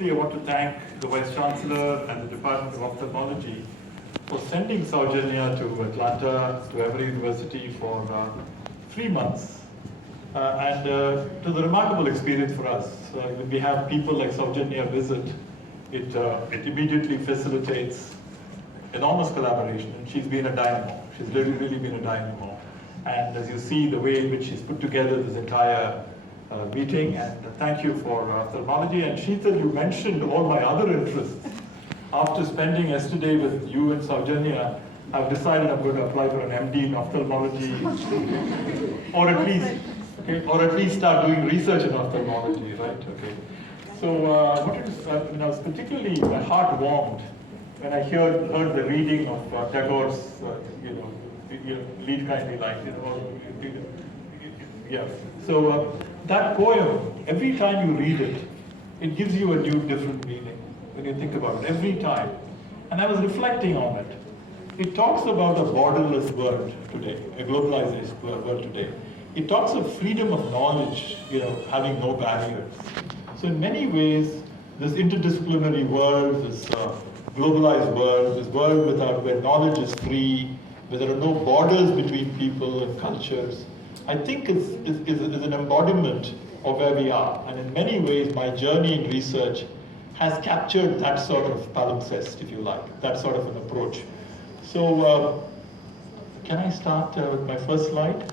I want to thank the Vice Chancellor and the Department of Ophthalmology for sending Saujanya to Atlanta, to Emory University for 3 months. And it was a remarkable experience for us. When we have people like Saujanya visit, it immediately facilitates enormous collaboration. And she's been a dynamo. She's really been a dynamo. And as you see, the way in which she's put together this entire meeting, and thank you for ophthalmology. And Sheetal, you mentioned all my other interests. After spending yesterday with you and Saujanya, I've decided I'm going to apply for an MD in ophthalmology, or at least start doing research in ophthalmology, right? Okay. So I was particularly, my heart warmed when I heard the reading of Tagore's, lead kindly light, yeah. So that poem, every time you read it, it gives you a new, different meaning when you think about it, every time. And I was reflecting on it. It talks about a borderless world today, a globalized world today. It talks of freedom of knowledge, having no barriers. So in many ways, this interdisciplinary world, this globalized world, this world where knowledge is free, where there are no borders between people and cultures, I think is an embodiment of where we are. And in many ways, my journey in research has captured that sort of palimpsest, if you like, that sort of an approach. So can I start with my first slide?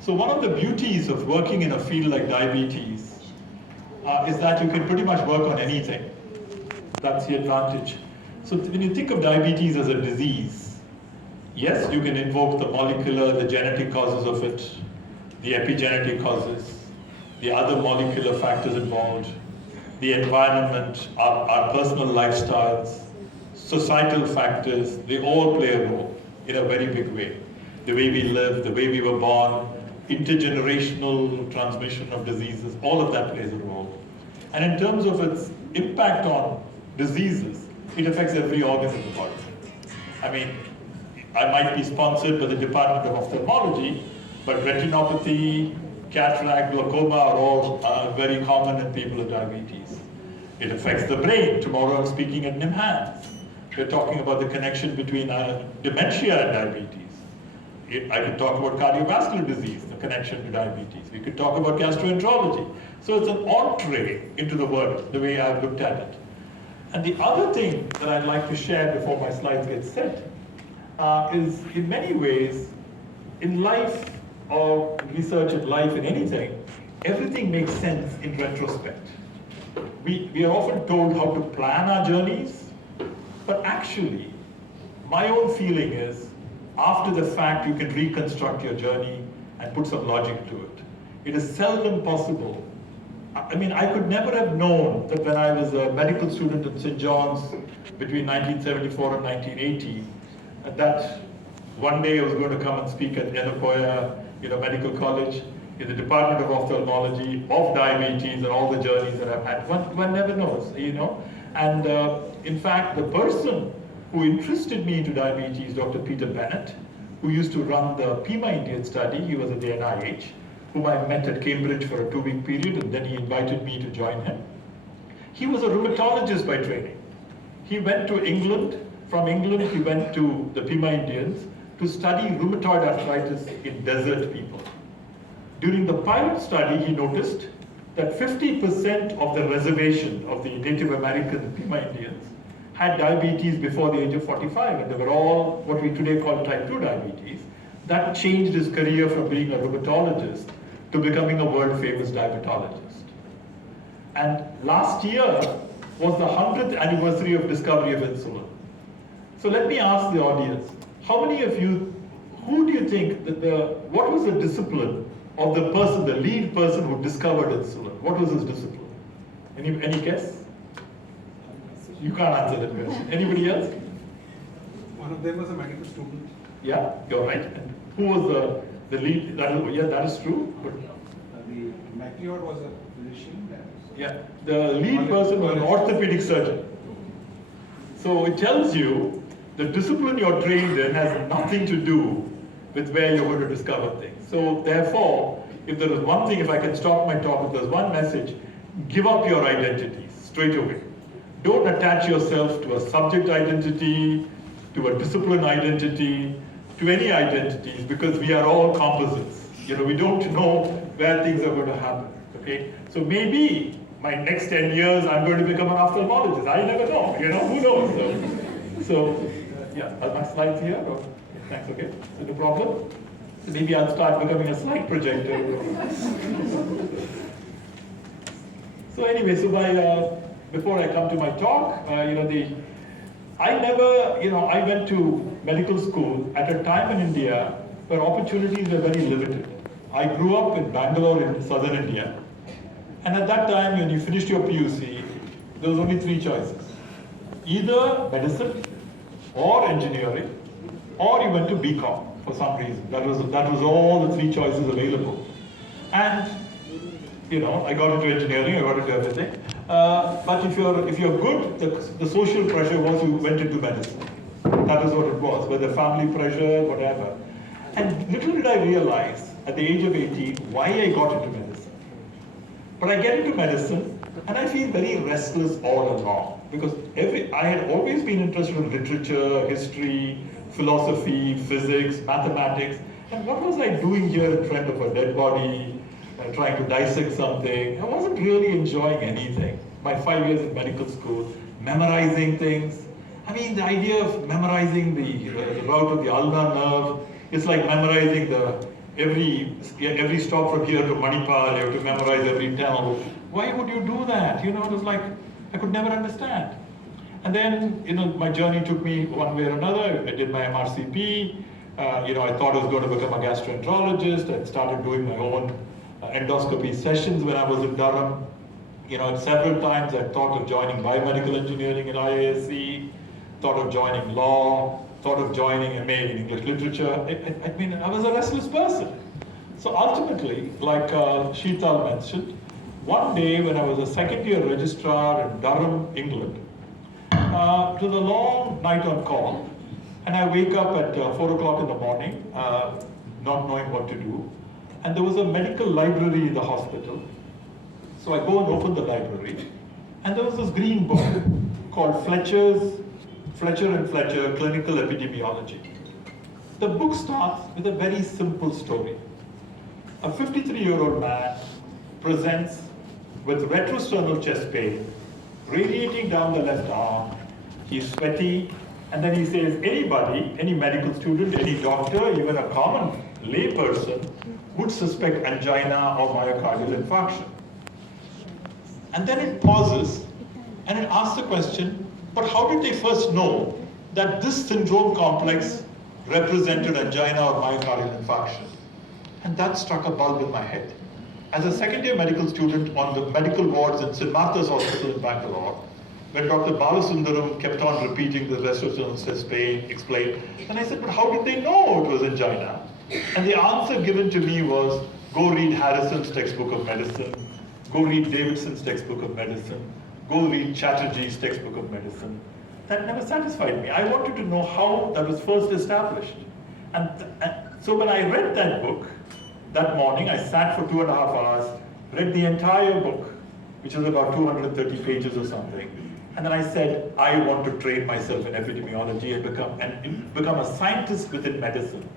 So one of the beauties of working in a field like diabetes is that you can pretty much work on anything. That's the advantage. So when you think of diabetes as a disease, yes, you can invoke the molecular, the genetic causes of it, the epigenetic causes, the other molecular factors involved, the environment, our personal lifestyles, societal factors, they all play a role in a very big way. The way we live, the way we were born, intergenerational transmission of diseases, all of that plays a role. And in terms of its impact on diseases, it affects every organ in the body. I mean, I might be sponsored by the Department of Ophthalmology, but retinopathy, cataract, glaucoma are all very common in people with diabetes. It affects the brain. Tomorrow I'm speaking at NIMHANS. We're talking about the connection between dementia and diabetes. I could talk about cardiovascular disease, the connection to diabetes. We could talk about gastroenterology. So it's an entree into the world, the way I've looked at it. And the other thing that I'd like to share before my slides get set is, in many ways, in life or research in life in anything, everything makes sense in retrospect. We are often told how to plan our journeys, but actually, my own feeling is, after the fact, you can reconstruct your journey and put some logic to it. It is seldom possible. I mean, I could never have known that when I was a medical student at St. John's between 1974 and 1980, that one day I was going to come and speak at Yen-novation, Medical College, in the Department of Ophthalmology, of diabetes, and all the journeys that I've had. One never knows, And in fact, the person who interested me into diabetes, Dr. Peter Bennett, who used to run the Pima Indian study, he was at the NIH, whom I met at Cambridge for a 2-week period, and then he invited me to join him. He was a rheumatologist by training. He went to England. From England, he went to the Pima Indians to study rheumatoid arthritis in desert people. During the pilot study, he noticed that 50% of the reservation of the Native American Pima Indians had diabetes before the age of 45, and they were all what we today call type 2 diabetes. That changed his career from being a rheumatologist to becoming a world-famous diabetologist. And last year was the 100th anniversary of discovery of insulin. So let me ask the audience, how many of you, who do you think what was the discipline of the person, the lead person who discovered insulin? What was his discipline? Any guess? You can't answer that question. Anybody else? One of them was a medical student. Yeah, you're right. And who was the lead? That is true. But The MacLeod was a physician. Yeah, the lead person was an orthopedic surgeon. So it tells you the discipline you're trained in has nothing to do with where you're going to discover things. So therefore, if there was one thing, if I can stop my talk, if there's one message, give up your identities straight away. Don't attach yourself to a subject identity, to a discipline identity, to any identities, because we are all composites. We don't know where things are going to happen, okay? So maybe my next 10 years, I'm going to become an ophthalmologist. I never know, who knows? So yeah, are my slides here? Or? Thanks, okay. Is it a problem? So maybe I'll start becoming a slide projector. So anyway, before I come to my talk, I went to medical school at a time in India where opportunities were very limited. I grew up in Bangalore in southern India. And at that time, when you finished your PUC, there was only 3 choices. Either medicine, or engineering, or you went to BCom for some reason. That was all the 3 choices available. And I got into engineering, I got into everything. But if you're good, the social pressure was you went into medicine. That is what it was, whether family pressure, whatever. And little did I realize at the age of 18 why I got into medicine. But I get into medicine and I feel very restless all along because I had always been interested in literature, history, philosophy, physics, mathematics. And what was I doing here in front of a dead body, trying to dissect something? I wasn't really enjoying anything. My 5 years in medical school, memorizing things. I mean, the idea of memorizing the route of the ulnar nerve, it's like memorizing every stop from here to Manipal, you have to memorize every tunnel. Why would you do that? It was like, I could never understand. And then, my journey took me one way or another. I did my MRCP. I thought I was going to become a gastroenterologist. I started doing my own endoscopy sessions when I was in Durham. Several times I thought of joining biomedical engineering at IISc, thought of joining law, thought of joining MA in English literature. I was a restless person. So ultimately, like Sheetal mentioned, one day when I was a second year registrar in Durham, England, it was a long night on call, and I wake up at 4 o'clock in the morning, not knowing what to do. And there was a medical library in the hospital. So I go and open the library, and there was this green book called Fletcher and Fletcher, Clinical Epidemiology. The book starts with a very simple story. A 53-year-old man presents with retrosternal chest pain, radiating down the left arm. He's sweaty, and then he says, anybody, any medical student, any doctor, even a common lay person, would suspect angina or myocardial infarction. And then it pauses, and it asks the question, but how did they first know that this syndrome complex represented angina or myocardial infarction? And that struck a bulb in my head. As a second-year medical student on the medical wards in St. Martha's Hospital in Bangalore, when Dr. Balasundaram kept on repeating the retrosternal chest pain, explained, and I said, but how did they know it was angina? And the answer given to me was, go read Harrison's textbook of medicine, go read Davidson's textbook of medicine, go read Chatterjee's textbook of medicine. That never satisfied me. I wanted to know how that was first established. And so when I read that book, that morning, I sat for 2.5 hours, read the entire book, which is about 230 pages or something. And then I said, I want to train myself in epidemiology and become a scientist within medicine.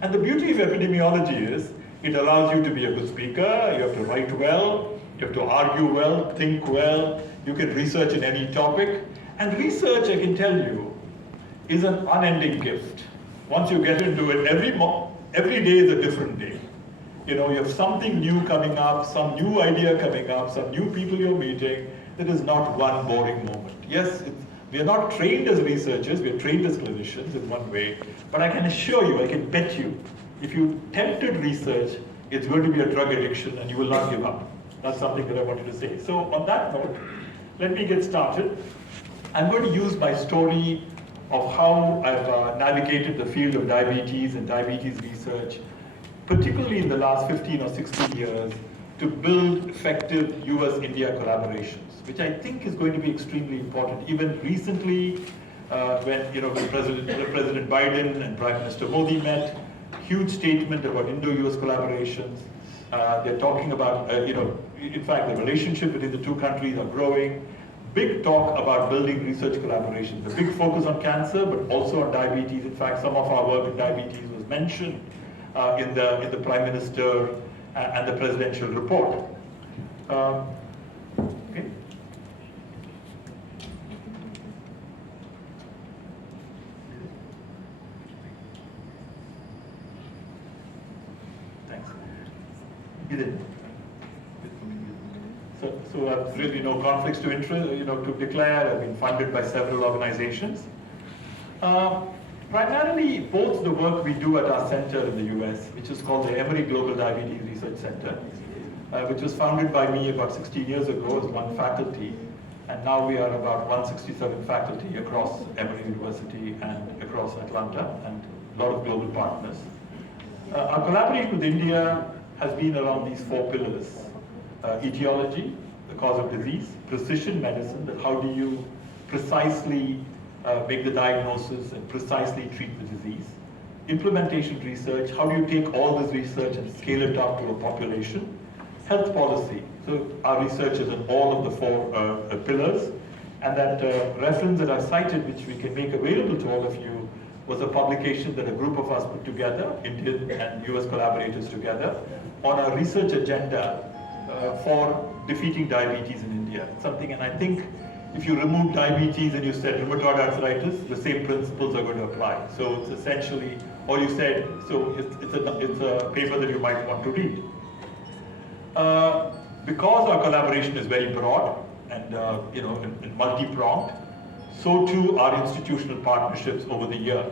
And the beauty of epidemiology is, it allows you to be a good speaker, you have to write well, you have to argue well, think well, you can research in any topic. And research, I can tell you, is an unending gift. Once you get into it, every day is a different day. You have something new coming up, some new idea coming up, some new people you're meeting. There is not one boring moment. Yes, we are not trained as researchers, we are trained as clinicians in one way, but I can assure you, I can bet you, if you tempted research, it's going to be a drug addiction and you will not give up. That's something that I wanted to say. So on that note, let me get started. I'm going to use my story of how I've navigated the field of diabetes and diabetes research, particularly in the last 15 or 16 years, to build effective US-India collaborations, which I think is going to be extremely important. Even recently, when President Biden and Prime Minister Modi met, huge statement about Indo-US collaborations. They're talking about, in fact, the relationship between the two countries are growing. Big talk about building research collaborations. A big focus on cancer, but also on diabetes. In fact, some of our work in diabetes was mentioned in the Prime Minister and the presidential report. Okay. Thanks. You did. So really no conflicts to interest, to declare. I've been funded by several organizations. Primarily, both the work we do at our center in the US, which is called the Emory Global Diabetes Research Center, which was founded by me about 16 years ago as one faculty, and now we are about 167 faculty across Emory University and across Atlanta, and a lot of global partners. Our collaboration with India has been around these four pillars. Etiology, the cause of disease; precision medicine, that how do you precisely make the diagnosis and precisely treat the disease; implementation research, how do you take all this research and scale it up to a population; health policy, so our research is in all of the four pillars, and that reference that I've cited, which we can make available to all of you, was a publication that a group of us put together, Indian and US collaborators together, on a research agenda for defeating diabetes in India. Something, and I think if you remove diabetes and you said rheumatoid arthritis, the same principles are going to apply. So it's essentially all you said. So it's a paper that you might want to read. Because our collaboration is very broad and and multi-pronged, so too are institutional partnerships over the year.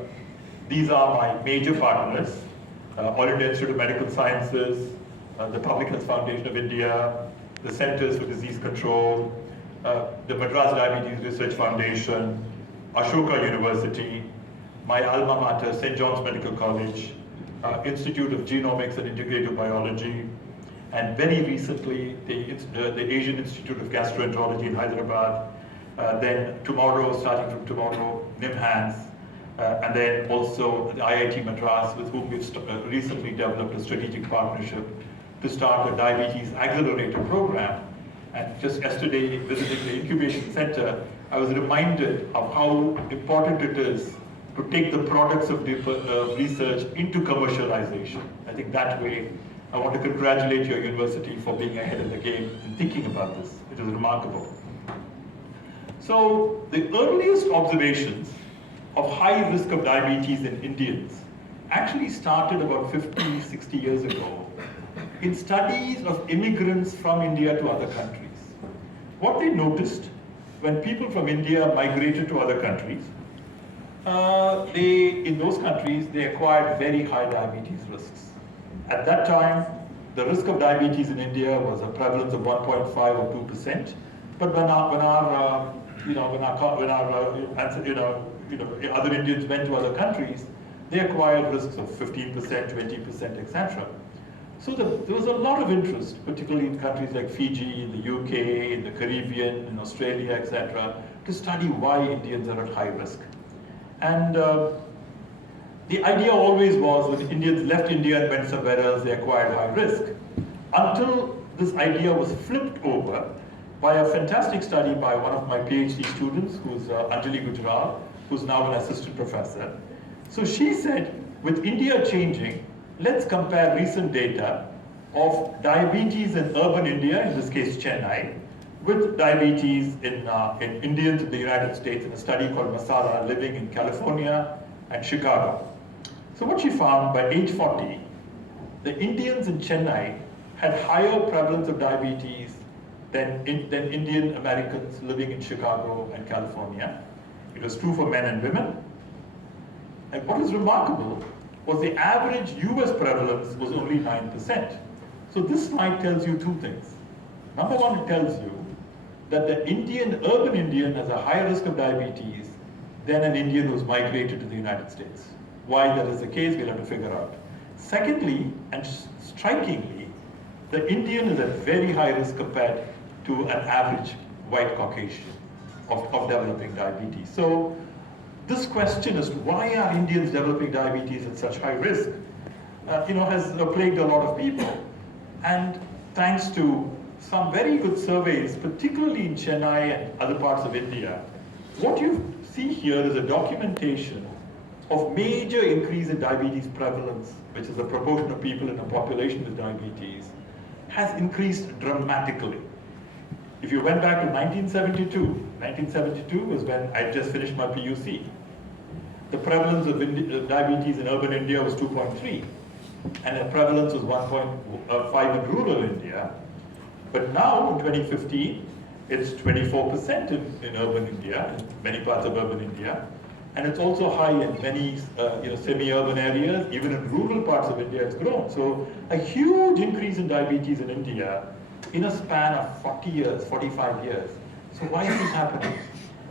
These are my major partners: All India Institute of Medical Sciences, the Public Health Foundation of India, the Centers for Disease Control, the Madras Diabetes Research Foundation, Ashoka University, my alma mater, St. John's Medical College, Institute of Genomics and Integrative Biology, and very recently the Asian Institute of Gastroenterology in Hyderabad. Then tomorrow, starting from tomorrow, NIMHANS, and then also the IIT Madras, with whom we've recently developed a strategic partnership to start a diabetes accelerator program. And just yesterday, visiting the incubation center, I was reminded of how important it is to take the products of research into commercialization. I think that way, I want to congratulate your university for being ahead of the game and thinking about this. It is remarkable. So the earliest observations of high risk of diabetes in Indians actually started about 50, 60 years ago in studies of immigrants from India to other countries. What they noticed when people from India migrated to other countries, in those countries, they acquired very high diabetes risks. At that time, the risk of diabetes in India was a prevalence of 1.5 or 2%. But when other Indians went to other countries, they acquired risks of 15%, 20%, etc. So there was a lot of interest, particularly in countries like Fiji, in the UK, in the Caribbean, in Australia, etc., to study why Indians are at high risk. And the idea always was when Indians left India and went somewhere else, they acquired high risk. Until this idea was flipped over by a fantastic study by one of my PhD students, who's Anjali Gujral, who's now an assistant professor. So she said, with India changing, let's compare recent data of diabetes in urban India, in this case Chennai, with diabetes in Indians in the United States in a study called Masala, living in California and Chicago. So what she found, by age 40, the Indians in Chennai had higher prevalence of diabetes than Indian Americans living in Chicago and California. It was true for men and women. And what is remarkable was the average US prevalence was only 9%. So this slide tells you two things. Number one, it tells you that the urban Indian has a higher risk of diabetes than an Indian who's migrated to the United States. Why that is the case, we'll have to figure out. Secondly, and strikingly, the Indian is at very high risk compared to an average white Caucasian of developing diabetes. So this question as to why are Indians developing diabetes at such high risk, has plagued a lot of people. And thanks to some very good surveys, particularly in Chennai and other parts of India, what you see here is a documentation of major increase in diabetes prevalence, which is the proportion of people in a population with diabetes, has increased dramatically. If you went back to 1972 was when I just finished my PUC. The prevalence of diabetes in urban India was 2.3, and the prevalence was 1.5 in rural India. But now, in 2015, it's 24% in urban India, in many parts of urban India, and it's also high in many semi-urban areas. Even in rural parts of India, it's grown. So a huge increase in diabetes in India in a span of 40 years, 45 years. So why is this happening?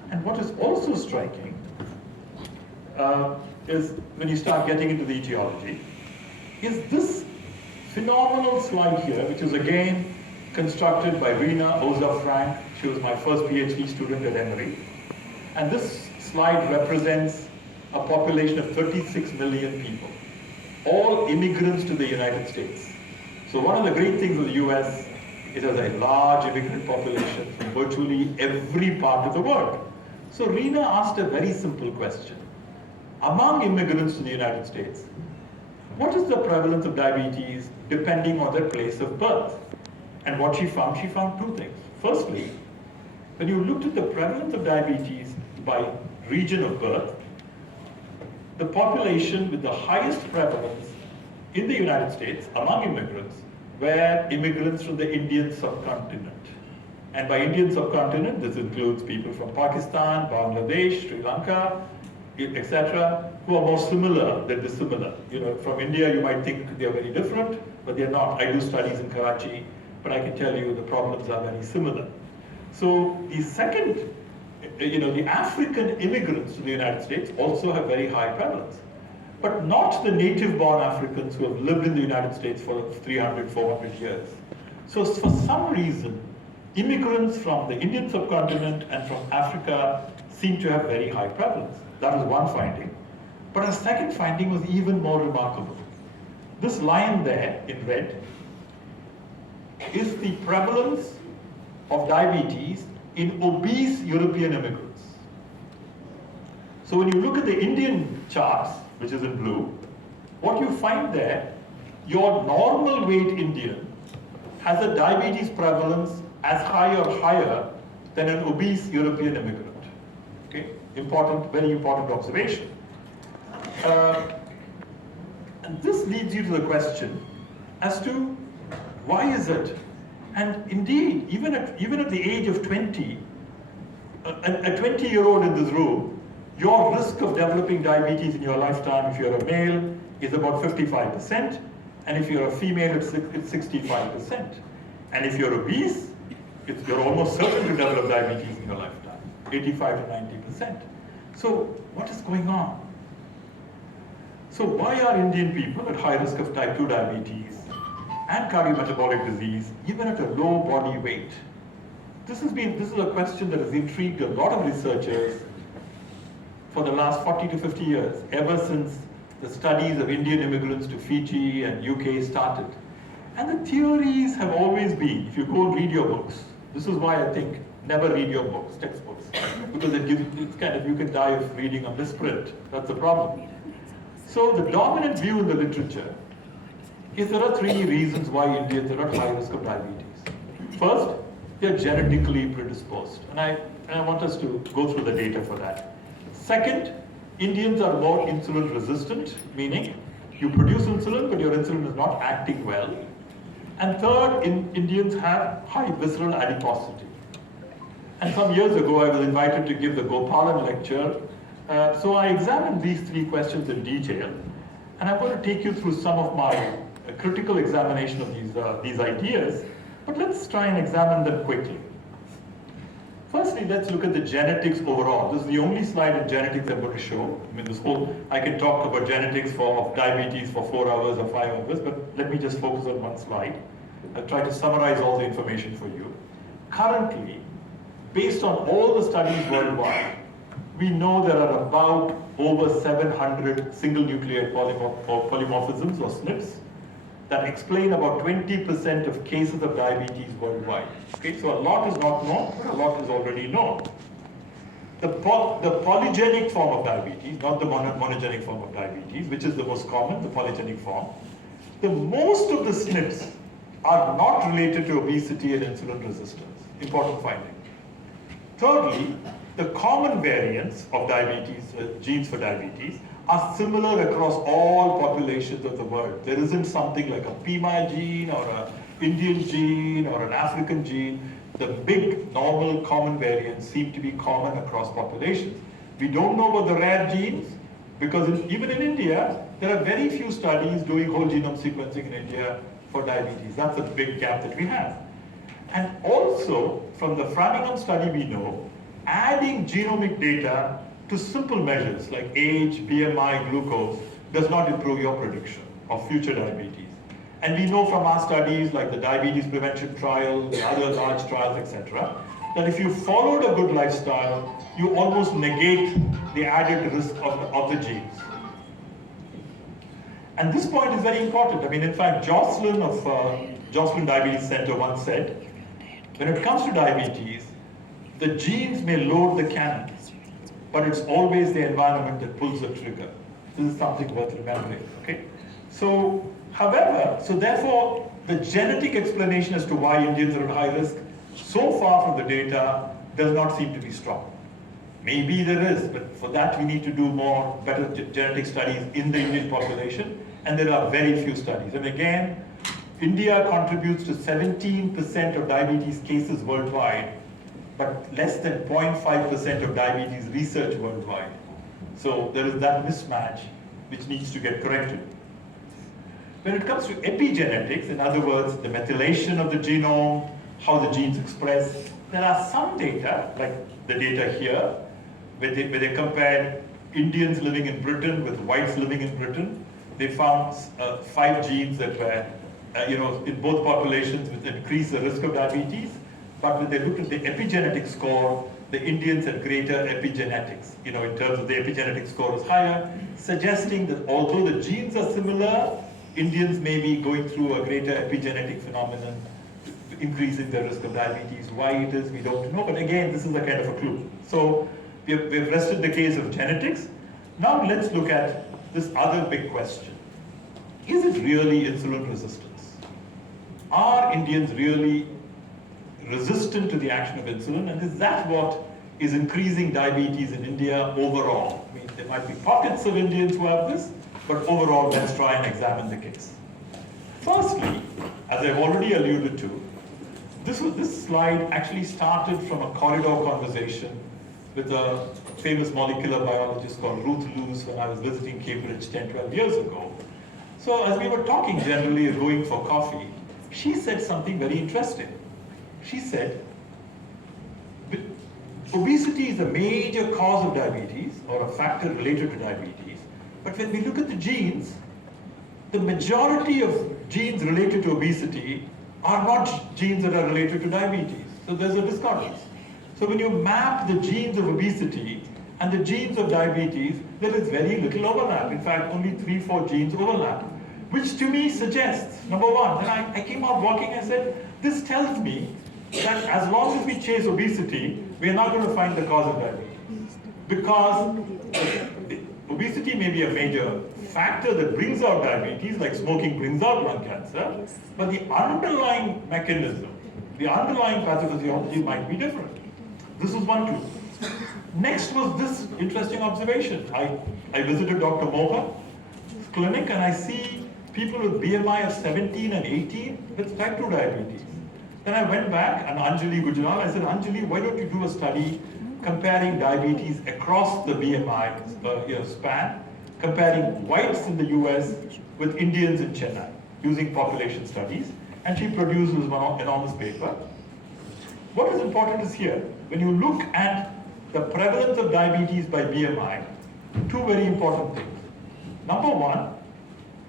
And what is also striking is when you start getting into the etiology, is this phenomenal slide here, which is again constructed by Rina Oza-Frank. She was my first PhD student at Emory. And this slide represents a population of 36 million people, all immigrants to the United States. So one of the great things of the US is it has a large immigrant population from virtually every part of the world. So Rina asked a very simple question. Among immigrants to the United States, what is the prevalence of diabetes depending on their place of birth? And what she found two things. Firstly, when you looked at the prevalence of diabetes by region of birth, the population with the highest prevalence in the United States among immigrants were immigrants from the Indian subcontinent. And by Indian subcontinent, this includes people from Pakistan, Bangladesh, Sri Lanka, etc., who are more similar than dissimilar. From India, you might think they are very different, but they are not. I do studies in Karachi, but I can tell you the problems are very similar. So the second, the African immigrants to the United States also have very high prevalence, but not the native-born Africans who have lived in the United States for 300, 400 years. So for some reason, immigrants from the Indian subcontinent and from Africa seem to have very high prevalence. That was one finding. But a second finding was even more remarkable. This line there in red is the prevalence of diabetes in obese European immigrants. So when you look at the Indian charts, which is in blue, what you find there, your normal weight Indian has a diabetes prevalence as high or higher than an obese European immigrant. Okay, very important observation. And this leads you to the question as to why is it? And indeed, even at the age of 20, a 20-year-old in this room, your risk of developing diabetes in your lifetime, if you're a male, is about 55%, and if you're a female, it's 65%. And if you're obese, you're almost certain to develop diabetes in your lifetime, 85 to 90%. So what is going on? So why are Indian people at high risk of type 2 diabetes and cardiometabolic disease, even at a low body weight? This is a question that has intrigued a lot of researchers for the last 40 to 50 years, ever since the studies of Indian immigrants to Fiji and UK started. And the theories have always been, if you go and read your books, this is why I think never read your books, textbooks, because it's kind of, you can die of reading a misprint. That's the problem. So the dominant view in the literature is there are three reasons why Indians are at high risk of diabetes. First, they're genetically predisposed. And I want us to go through the data for that. Second, Indians are more insulin resistant, meaning you produce insulin, but your insulin is not acting well. And third, Indians have high visceral adiposity. And some years ago, I was invited to give the Gopalan lecture. So I examined these three questions in detail. And I'm going to take you through some of my critical examination of these ideas. But let's try and examine them quickly. Firstly, let's look at the genetics overall. This is the only slide in genetics I'm going to show. I can talk about genetics of diabetes for 4 hours or 5 hours, but let me just focus on one slide. I'll try to summarize all the information for you. Currently, based on all the studies worldwide, we know there are about over 700 single nucleotide polymorphisms or SNPs that explain about 20% of cases of diabetes worldwide. Okay, so a lot is not known, but a lot is already known. The polygenic form of diabetes, not the monogenic form of diabetes, which is the most common, the polygenic form, the most of the SNPs are not related to obesity and insulin resistance. Important finding. Thirdly, the common variants of diabetes, genes for diabetes, are similar across all populations of the world. There isn't something like a PIMA gene or an Indian gene or an African gene. The big normal common variants seem to be common across populations. We don't know about the rare genes because even in India, there are very few studies doing whole genome sequencing in India for diabetes. That's a big gap that we have. And also, from the Framingham study we know, adding genomic data to simple measures like age, BMI, glucose does not improve your prediction of future diabetes. And we know from our studies like the diabetes prevention trial, the other large trials, etc., that if you followed a good lifestyle, you almost negate the added risk of the genes. And this point is very important. I mean, in fact, Jocelyn of Jocelyn Diabetes Center once said, when it comes to diabetes, the genes may load the cannon, but it's always the environment that pulls the trigger. This is something worth remembering, okay? So, however, so therefore, the genetic explanation as to why Indians are at high risk, so far from the data, does not seem to be strong. Maybe there is, but for that we need to do more, better genetic studies in the Indian population, and there are very few studies. And again, India contributes to 17% of diabetes cases worldwide, but less than 0.5% of diabetes research worldwide. So there is that mismatch which needs to get corrected. When it comes to epigenetics, in other words, the methylation of the genome, how the genes express, there are some data, like the data here, where they compared Indians living in Britain with whites living in Britain. They found 5 genes that were, in both populations which increase the risk of diabetes. But when they looked at the epigenetic score, the Indians had greater epigenetics. In terms of the epigenetic score is higher, suggesting that although the genes are similar, Indians may be going through a greater epigenetic phenomenon, increasing their risk of diabetes. Why it is, we don't know. But again, this is a kind of a clue. So we've rested the case of genetics. Now let's look at this other big question. Is it really insulin resistance? Are Indians really resistant to the action of insulin, and is that what is increasing diabetes in India overall? I mean, there might be pockets of Indians who have this, but overall, let's try and examine the case. Firstly, as I've already alluded to, this slide actually started from a corridor conversation with a famous molecular biologist called Ruth Luce when I was visiting Cambridge 10, 12 years ago. So as we were talking generally, going for coffee, she said something very interesting. She said, obesity is a major cause of diabetes, or a factor related to diabetes, but when we look at the genes, the majority of genes related to obesity are not genes that are related to diabetes. So there's a discordance. So when you map the genes of obesity and the genes of diabetes, there is very little overlap. In fact, only 3-4 genes overlap, which to me suggests, number one, and I came out walking and said, this tells me that as long as we chase obesity, we are not going to find the cause of diabetes. Because obesity may be a major factor that brings out diabetes, like smoking brings out lung cancer, but the underlying mechanism, the underlying pathophysiology might be different. This is one clue. Next was this interesting observation. I visited Dr. Mohan's clinic and I see people with BMI of 17 and 18 with type 2 diabetes. Then I went back and Anjali Gujral, I said, Anjali, why don't you do a study comparing diabetes across the BMI span, comparing whites in the US with Indians in Chennai, using population studies, and she produces one enormous paper. What is important is here, when you look at the prevalence of diabetes by BMI, 2 very important things. Number one,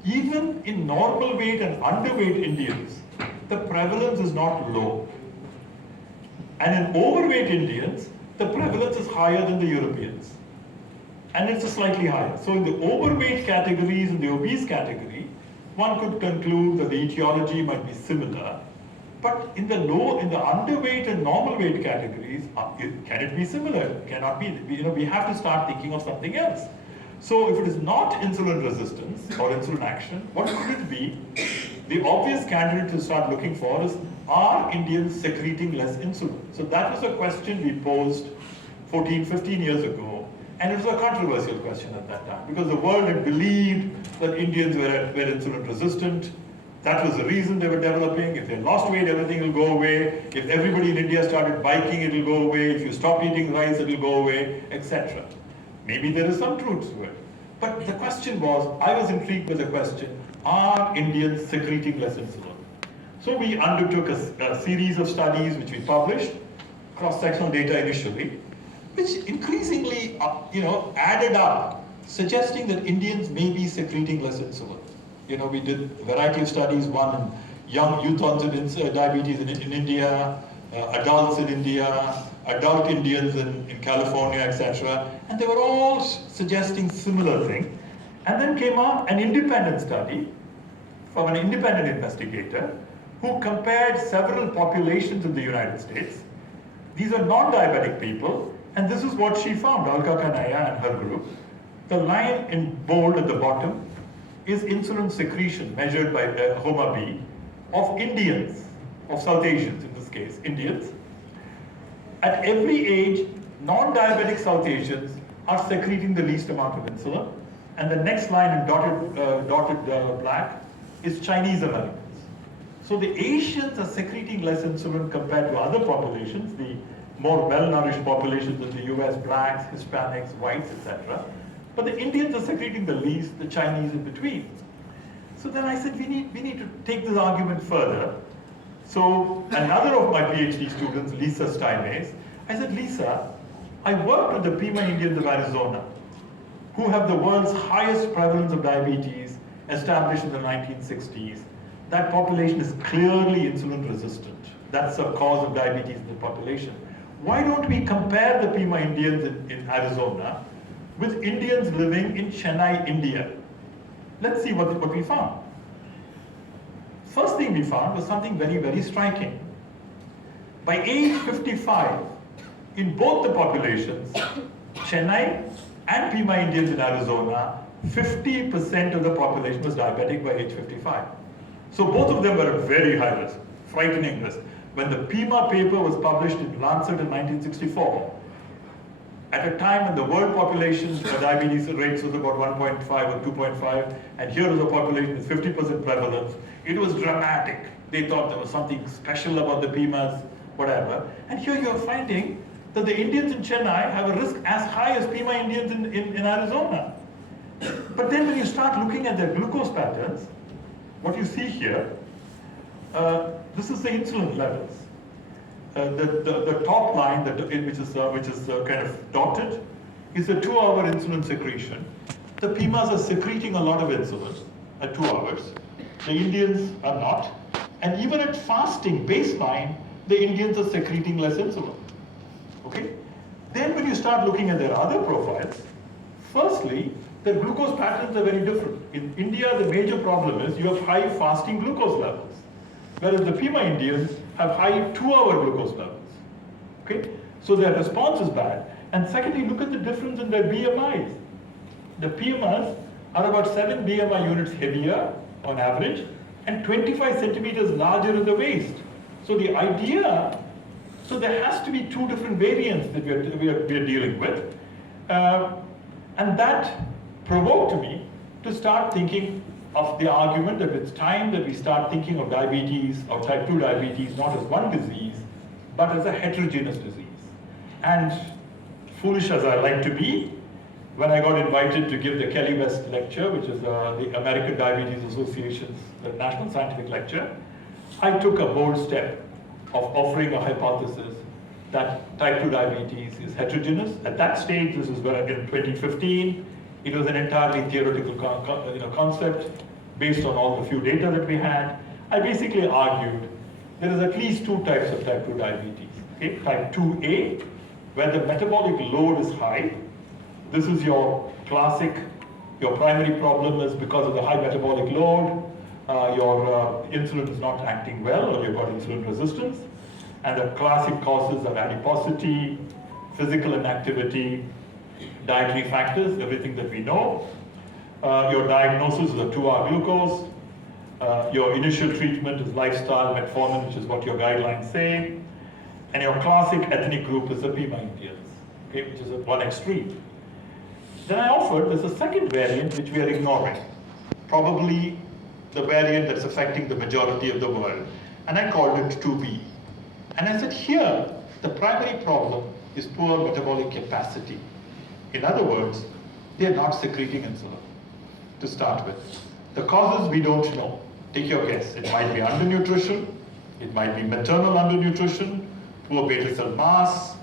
even in normal weight and underweight Indians, the prevalence is not low. And in overweight Indians, the prevalence is higher than the Europeans. And it's slightly higher. So in the overweight categories and the obese category, one could conclude that the etiology might be similar, but in the underweight and normal weight categories, can it be similar? It cannot be. We have to start thinking of something else. So if it is not insulin resistance or insulin action, what could it be? The obvious candidate to start looking for is, are Indians secreting less insulin? So that was a question we posed 14, 15 years ago. And it was a controversial question at that time, because the world had believed that Indians were insulin resistant. That was the reason they were developing. If they lost weight, everything will go away. If everybody in India started biking, it will go away. If you stop eating rice, it will go away, etc. Maybe there is some truth to it. But the question was, I was intrigued with the question, are Indians secreting less insulin? So we undertook a series of studies which we published, cross-sectional data initially, which increasingly added up, suggesting that Indians may be secreting less insulin. We did a variety of studies, one in young youth onset diabetes in India, adults in India, adult Indians in California, etc. And they were all suggesting similar thing. And then came out an independent study from an independent investigator who compared several populations in the United States. These are non-diabetic people, and this is what she found, Alka Kanaya and her group. The line in bold at the bottom is insulin secretion measured by HOMA-B of Indians, of South Asians in this case, Indians. At every age, non-diabetic South Asians are secreting the least amount of insulin. And the next line in dotted black is Chinese Americans. So the Asians are secreting less insulin compared to other populations, the more well-nourished populations in the US, blacks, Hispanics, whites, etc. But the Indians are secreting the least, the Chinese in between. So then I said, we need to take this argument further. So another of my PhD students, Lisa Steinmays, I said, Lisa, I worked with the Pima Indians of Arizona, who have the world's highest prevalence of diabetes, established in the 1960s. That population is clearly insulin resistant. That's a cause of diabetes in the population. Why don't we compare the Pima Indians in Arizona with Indians living in Chennai, India? Let's see what we found. First thing we found was something very, very striking. By age 55, in both the populations, Chennai and Pima Indians in Arizona, 50% of the population was diabetic by age 55. So both of them were at very high risk, frightening risk. When the Pima paper was published in Lancet in 1964, at a time when the world population diabetes rates was about 1.5 or 2.5, and here was a population with 50% prevalence, it was dramatic. They thought there was something special about the Pimas, whatever. And here you're finding that the Indians in Chennai have a risk as high as Pima Indians in Arizona. But then when you start looking at their glucose patterns, what you see here, this is the insulin levels. The top line, which is kind of dotted, is the 2-hour insulin secretion. The Pimas are secreting a lot of insulin at 2 hours. The Indians are not. And even at fasting baseline, the Indians are secreting less insulin. Okay? Then when you start looking at their other profiles, firstly, their glucose patterns are very different. In India, the major problem is you have high fasting glucose levels, whereas the Pima Indians have high 2-hour glucose levels. Okay? So their response is bad. And secondly, look at the difference in their BMIs. The Pimas are about 7 BMI units heavier on average and 25 centimeters larger in the waist. So the idea, so there has to be 2 different variants that we are dealing with. And that provoked me to start thinking of the argument that it's time that we start thinking of diabetes or type 2 diabetes not as one disease, but as a heterogeneous disease. And foolish as I like to be, when I got invited to give the Kelly West lecture, which is the American Diabetes Association's national scientific lecture, I took a bold step of offering a hypothesis that type 2 diabetes is heterogeneous. At that stage, this was in 2015, it was an entirely theoretical concept based on all the few data that we had. I basically argued there is at least 2 types of type 2 diabetes. Okay? Type 2A, where the metabolic load is high. This is your classic, your primary problem is because of the high metabolic load. your insulin is not acting well, or you've got insulin resistance. And the classic causes are adiposity, physical inactivity, dietary factors, everything that we know. Your diagnosis is a 2-hour glucose. Your initial treatment is lifestyle, metformin, which is what your guidelines say. And your classic ethnic group is the Pima Indians, okay, which is at one extreme. Then I offered there's a second variant which we are ignoring, probably the variant that's affecting the majority of the world. And I called it 2B. And I said here, the primary problem is poor metabolic capacity. In other words, they're not secreting insulin to start with. The causes we don't know. Take your guess. It might be undernutrition, it might be maternal undernutrition, poor beta cell mass,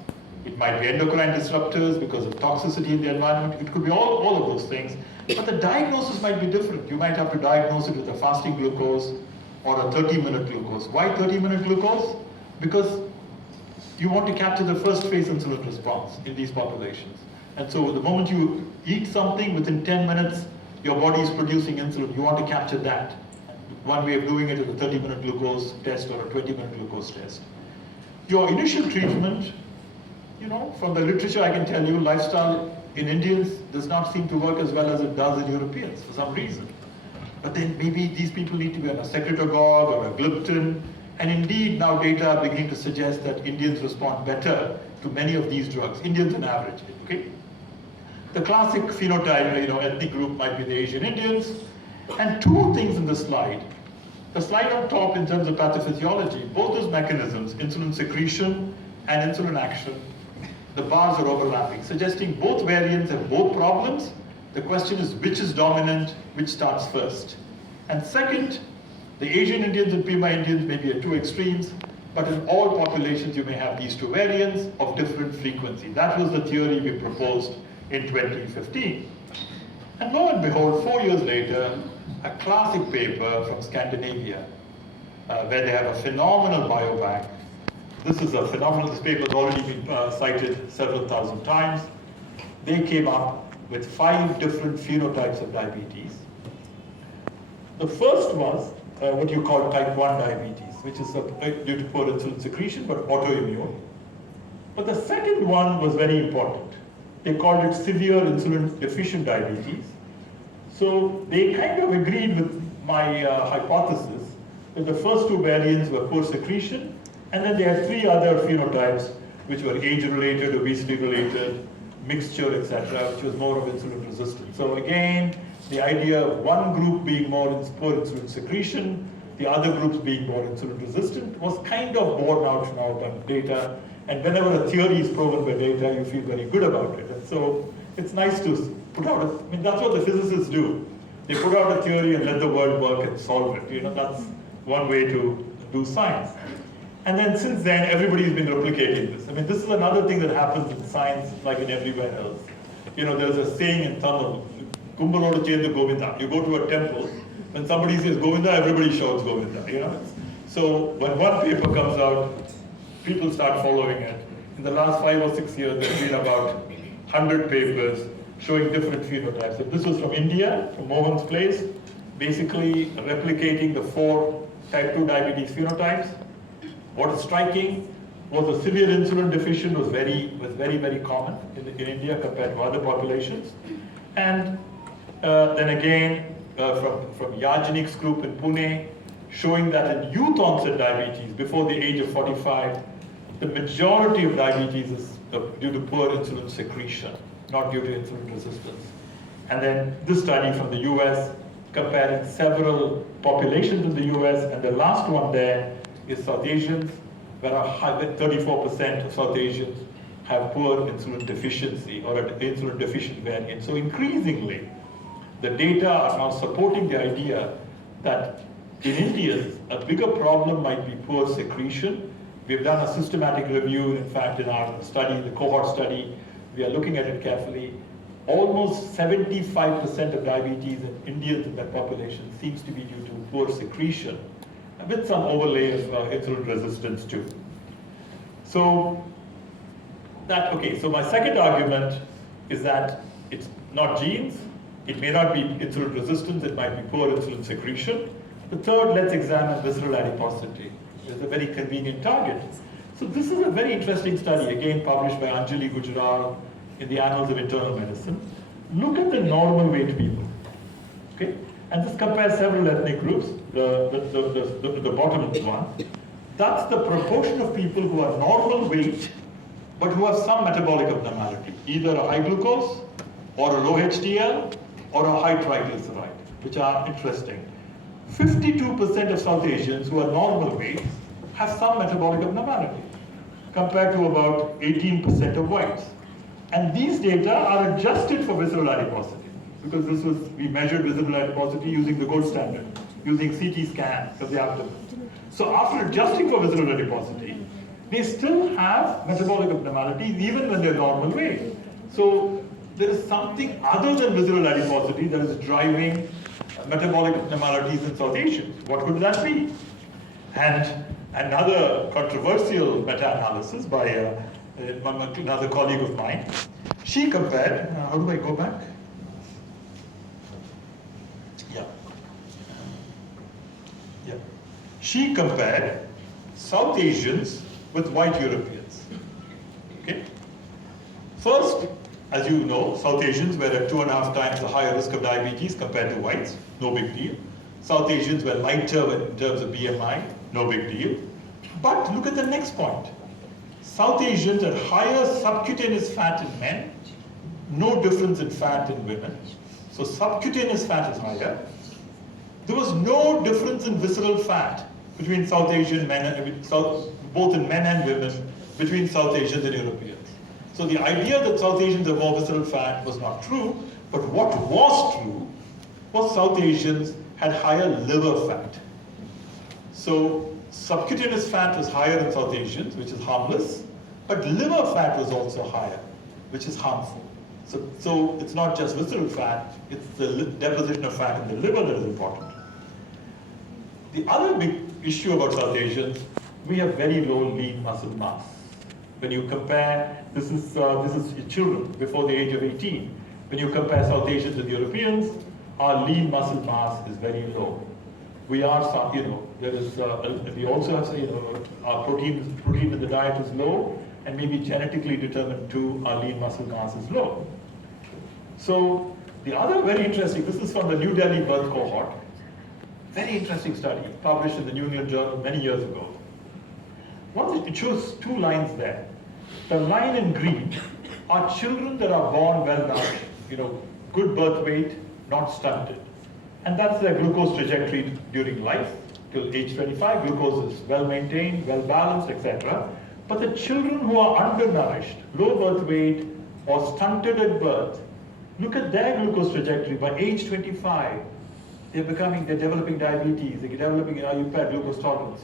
it might be endocrine disruptors because of toxicity in the environment. It could be all of those things. But the diagnosis might be different. You might have to diagnose it with a fasting glucose or a 30-minute glucose. Why 30-minute glucose? Because you want to capture the first phase insulin response in these populations. And so the moment you eat something, within 10 minutes, your body is producing insulin. You want to capture that. One way of doing it is a 30-minute glucose test or a 20-minute glucose test. Your initial treatment, from the literature I can tell you, lifestyle in Indians does not seem to work as well as it does in Europeans for some reason. But then maybe these people need to be on a secretagogue or a gliptin. And indeed, now data are beginning to suggest that Indians respond better to many of these drugs, Indians on average, okay? The classic phenotype, ethnic group might be the Asian Indians. And two things in the slide. The slide on top in terms of pathophysiology, both those mechanisms, insulin secretion and insulin action, the bars are overlapping, suggesting both variants have both problems. The question is which is dominant, which starts first. And second, the Asian Indians and Pima Indians may be at two extremes, but in all populations you may have these two variants of different frequency. That was the theory we proposed in 2015. And lo and behold, 4 years later, a classic paper from Scandinavia, where they have a phenomenal biobank. This is a phenomenal, this paper has already been cited several thousand times. They came up with 5 different phenotypes of diabetes. The first was what you call type 1 diabetes, which is due to poor insulin secretion, but autoimmune. But the second one was very important. They called it severe insulin deficient diabetes. So they kind of agreed with my hypothesis that the first 2 variants were poor secretion, and then they had 3 other phenotypes, which were age-related, obesity-related, mixture, etc., which was more of insulin resistance. So again, the idea of one group being more poor insulin secretion, the other groups being more insulin resistant, was kind of borne out now by data. And whenever a theory is proven by data, you feel very good about it. And so it's nice to put out, that's what the physicists do. They put out a theory and let the world work and solve it. That's one way to do science. And then since then, everybody's been replicating this. This is another thing that happens in science like in everywhere else. There's a saying in Tamil, Kumbaloda Chendu Govinda. You go to a temple, when somebody says Govinda, everybody shouts Govinda. So when one paper comes out, people start following it. In the last 5 or 6 years, there's been about 100 papers showing different phenotypes. And this was from India, from Mohan's place, basically replicating the 4 type 2 diabetes phenotypes. What is striking was the severe insulin deficient was very, very common in India compared to other populations. And then again, from Yajanik's group in Pune, showing that in youth onset diabetes, before the age of 45, the majority of diabetes is due to poor insulin secretion, not due to insulin resistance. And then this study from the US, comparing several populations in the US, and the last one there is South Asians, where 34% of South Asians have poor insulin deficiency or an insulin deficient variant. So increasingly, the data are now supporting the idea that in Indians, a bigger problem might be poor secretion. We've done a systematic review, in fact, in our study, the cohort study, we are looking at it carefully. Almost 75% of diabetes in Indians in that population seems to be due to poor secretion, with some overlay of insulin resistance too. So so my second argument is that it's not genes, it may not be insulin resistance, it might be poor insulin secretion. The third, let's examine visceral adiposity. It's a very convenient target. So this is a very interesting study, again published by Anjali Gujral in the Annals of Internal Medicine. Look at the normal weight people, okay? And this compares several ethnic groups, the bottom one. That's the proportion of people who are normal weight, but who have some metabolic abnormality, either a high glucose, or a low HDL, or a high triglyceride, which are interesting. 52% of South Asians who are normal weight have some metabolic abnormality, compared to about 18% of whites. And these data are adjusted for visceral adiposity, because we measured visceral adiposity using the gold standard, using CT scan of the abdomen. So after adjusting for visceral adiposity, they still have metabolic abnormalities even when they're normal weight. So there is something other than visceral adiposity that is driving metabolic abnormalities in South Asians. What could that be? And another controversial meta-analysis by another colleague of mine, she compared, how do I go back? Yeah. She compared South Asians with white Europeans. Okay? First, as you know, South Asians were at 2.5 times the higher risk of diabetes compared to whites, no big deal. South Asians were lighter in terms of BMI, no big deal. But look at the next point. South Asians had higher subcutaneous fat in men, no difference in fat in women. So subcutaneous fat is higher. There was no difference in visceral fat between South Asian men, both in men and women, between South Asians and Europeans. So the idea that South Asians have more visceral fat was not true, but what was true was South Asians had higher liver fat. So subcutaneous fat was higher in South Asians, which is harmless, but liver fat was also higher, which is harmful. So it's not just visceral fat, it's the deposition of fat in the liver that is important. The other big issue about South Asians, we have very low lean muscle mass. When you compare, this is children before the age of 18. When you compare South Asians and Europeans, our lean muscle mass is very low. We are, we also have, our protein in the diet is low, and maybe genetically determined too, our lean muscle mass is low. So the other very interesting, this is from the New Delhi birth cohort, very interesting study published in the New England Journal many years ago. It shows two lines there. The line in green are children that are born well nourished, good birth weight, not stunted. And that's their glucose trajectory during life. Till age 25, glucose is well maintained, well balanced, etc. But the children who are undernourished, low birth weight, or stunted at birth, look at their glucose trajectory. By age 25, they're developing diabetes, they're developing impaired glucose tolerance,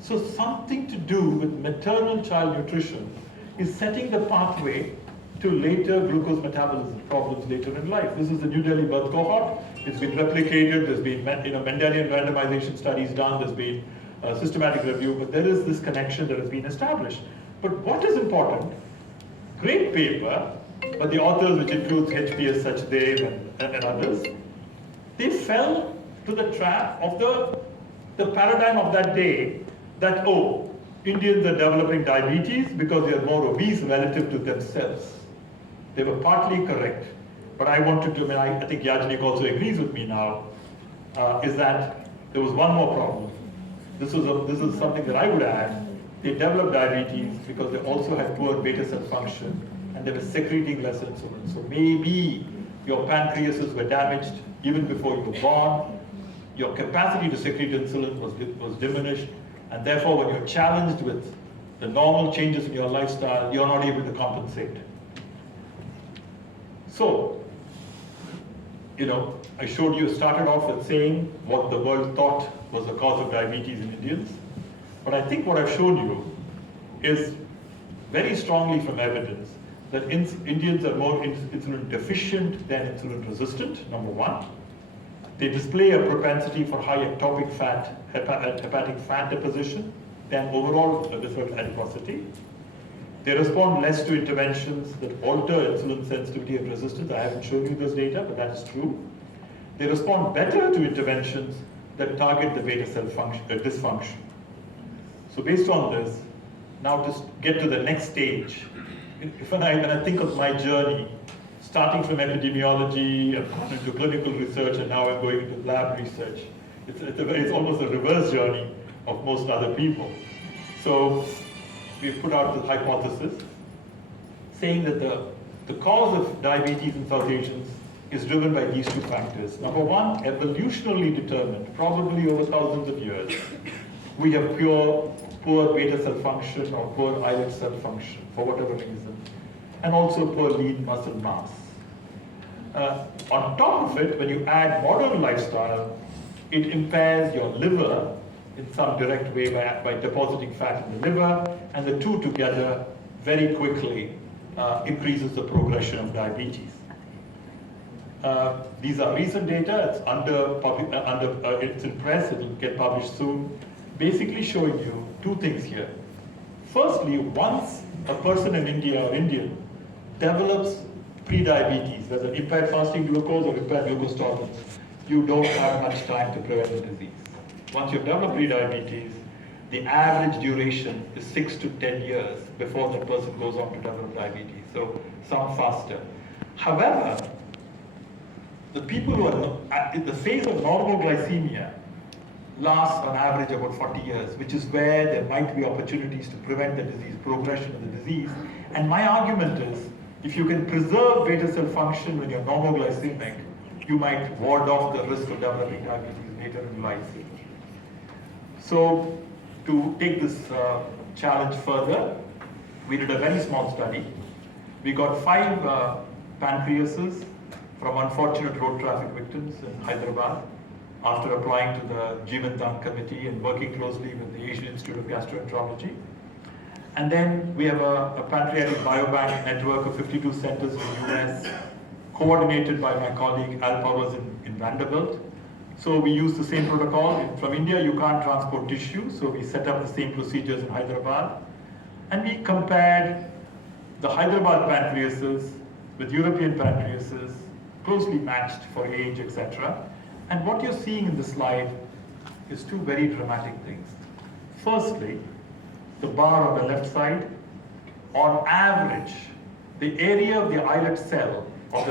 So something to do with maternal child nutrition is setting the pathway to later glucose metabolism problems later in life. This is the New Delhi birth cohort. It's been replicated. There's been Mendelian randomization studies done. There's been systematic review, but there is this connection that has been established. But what is important? Great paper, but the authors, which includes H.P.S. Sachdev and others, they fell to the trap of the paradigm of that day that, Indians are developing diabetes because they are more obese relative to themselves. They were partly correct, but I wanted to, I think Yajnik also agrees with me now, is that there was one more problem. This is something that I would add. They developed diabetes because they also had poor beta cell function and they were secreting less insulin. So maybe your pancreases were damaged even before you were born. Your capacity to secrete insulin was diminished, and therefore when you're challenged with the normal changes in your lifestyle, you're not able to compensate. So, I showed you, started off with saying what the world thought was the cause of diabetes in Indians. But I think what I've shown you is very strongly from evidence that Indians are more insulin deficient than insulin resistant, number one. They display a propensity for high ectopic fat, hepatic fat deposition than overall visceral adiposity. They respond less to interventions that alter insulin sensitivity and resistance. I haven't shown you this data, but that's true. They respond better to interventions that target the beta cell function, dysfunction. So based on this, now to get to the next stage, when I think of my journey, starting from epidemiology, I've gone into clinical research, and now I'm going into lab research. It's almost a reverse journey of most other people. So we've put out the hypothesis saying that the cause of diabetes in South Asians is driven by these two factors. Number one, evolutionarily determined, probably over thousands of years, we have poor beta cell function or poor islet cell function for whatever reason, and also poor lean muscle mass. On top of it, when you add modern lifestyle, it impairs your liver in some direct way by depositing fat in the liver, and the two together very quickly increases the progression of diabetes. These are recent data. It's it's in press. It will get published soon. Basically showing you two things here. Firstly, once a person in India or Indian develops pre-diabetes, whether impaired fasting glucose or impaired glucose tolerance, you don't have much time to prevent the disease. Once you've developed pre-diabetes, the average duration is 6 to 10 years before that person goes on to develop diabetes. So some faster. However, the people who are in the phase of normal glycemia lasts on average about 40 years, which is where there might be opportunities to prevent the disease, progression of the disease. And my argument is, if you can preserve beta cell function when you're normal glycemic, you might ward off the risk of developing diabetes later in life. So to take this challenge further, we did a very small study. We got 5 pancreases from unfortunate road traffic victims in Hyderabad after applying to the Jeevan committee and working closely with the Asian Institute of Gastroenterology. And then we have a pancreatic biobank network of 52 centers in the US, coordinated by my colleague Al Powers in Vanderbilt. So we use the same protocol. From India, you can't transport tissue, so we set up the same procedures in Hyderabad. And we compared the Hyderabad pancreases with European pancreases, closely matched for age, etc. And what you're seeing in the slide is two very dramatic things. Firstly, the bar on the left side, on average, the area of the islet cell